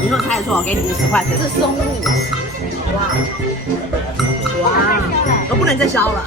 你如果猜得错，我给你50块。这是松露，哇哇，我不能再削了。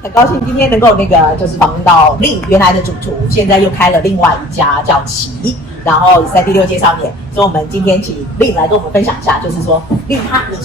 很高兴今天能够就是访问到令原来的主厨，现在又开了另外一家叫奇，然后在第6届上面，所以我们今天请令来跟我们分享一下，就是说令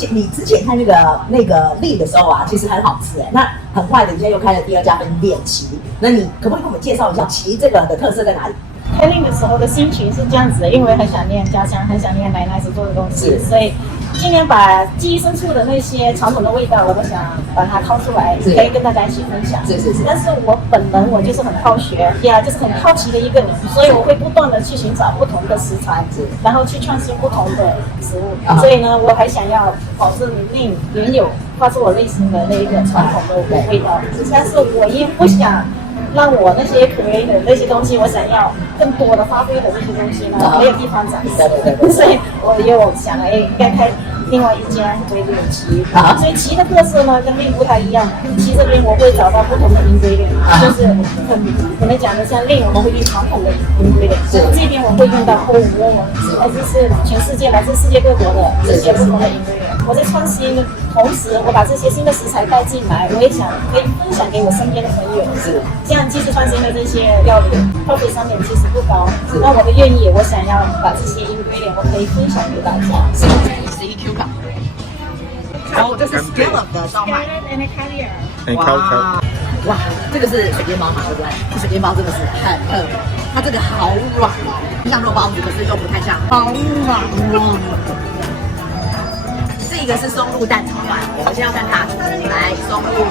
你之前看那个令的时候啊，其实很好吃哎，那很快的你现在又开了第2家分店奇，那你可不可以跟我们介绍一下奇这个的特色在哪里？开令的时候的心情是这样子的，因为很想念家乡，很想念奶奶所做的东西，所以今年把记忆深处的那些传统的味道，我都想把它掏出来，可以跟大家一起分享。是。但是我本人我就是很好学呀，就是很好奇的一个人，所以我会不断的去寻找不同的食材，然后去创新不同的食物。所以呢，我还想要保证令原有发自我内心的那一个传统的味道，但是我也不想让我那些 create 的那些东西，我想要更多的发挥的这些东西呢，没有地方展示，所以我又想了，应该开另外一家为令奇。所以奇的特色呢，跟令不太一样。奇这边我会找到不同的ingredient，就是我们讲的像令，我们会用传统的ingredient，这边我会用到whole wheat，来自全世界，来自世界各国的这些不同的ingredient。我在创新的同时，我把这些新的食材带进来，我也想可以分享给我身边的朋友。这样即使创新的这些料理，耗费上面其实不高。那我的愿意，我想要把这些ingredient我可以分享给大家。11 cucumber， 然后这是 scallop 的烧麦。哇，这个是水煎包嘛，对不对？这水煎包真的是很特别，它这个好软哦，像肉包子，可是又不太像，好软哦。这个是松露蛋炒饭，我现在要看它，来松露，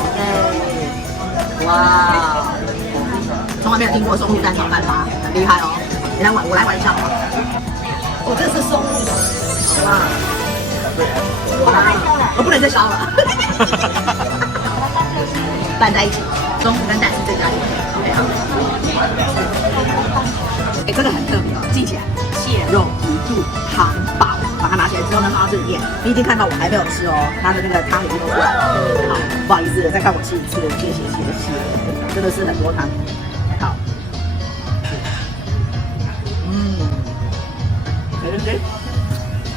哇，从来没有听过松露蛋炒饭吧？很厉害哦，我来玩一下好了。哦，这是松露，哇，我不能再烧了，拌在一起，松露跟蛋是最佳的 OK 好。这个很特别哦，记起来，蟹肉鱼肚汤包。把它拿起来之后呢，放到这里面。你已经看到我还没有吃哦，它的那个汤已经都出来了。好，不好意思，再看我吃一次，谢谢，真的是很多汤。好，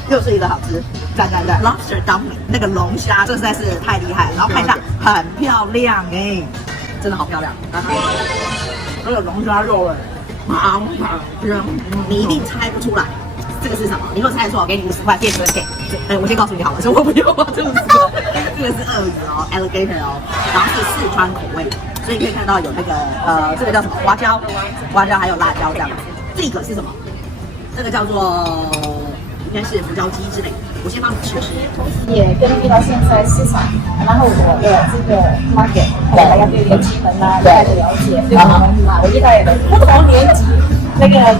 又是一个好吃，赞。Lobster dumpling 那个龙虾，这实在是太厉害了。然后看一下，很漂亮哎，真的好漂亮。这个龙虾肉哎，好好吃，你一定猜不出来。这个是什么？你如果猜错，我给你50块，店主给。我先告诉你好了，所以我不用啊，这个是鳄鱼哦 ，alligator 哦，然后是四川口味，所以可以看到有那个这个叫什么花椒还有辣椒这样子。这个是什么？这个叫做应该是胡椒鸡之类的。我先帮你吃。同时也根据到现在市场，然后我的这个 market， 大家对年轻人啊大概的了解，对我们我一代的不同年级那个。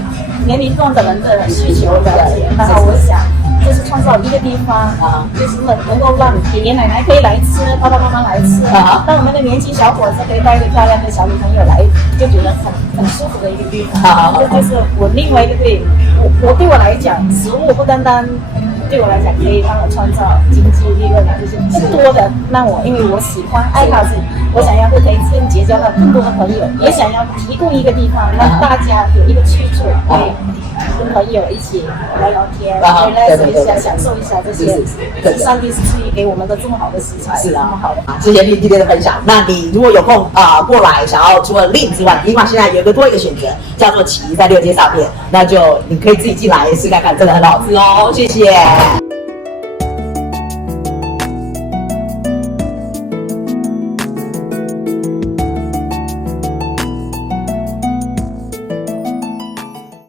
年龄段的人的需求了解，然后我想就是创造一个地方就是能够让爷爷奶奶可以来吃，爸爸妈妈来吃，让我们的年轻小伙子可以带着漂亮的小女朋友来，就觉得很舒服的一个地方。这就是我另外一个对我来讲，食物不单单对我来讲可以让我创造经济利润啊，就是更多的让我，因为我喜欢爱好自己，我想要可以结交到更多的朋友，也想要提供一个地方让大家有一个去处，可以跟朋友一起聊聊天，relax一下，享受一下这些上帝赐予给我们的这么好的食材，这么好的。谢谢令今天的分享。那你如果有空过来，想要除了令之外，另外现在有多一个选择叫做奇，在6街上面，那就你可以自己进来试看看，真的很好吃哦。谢谢。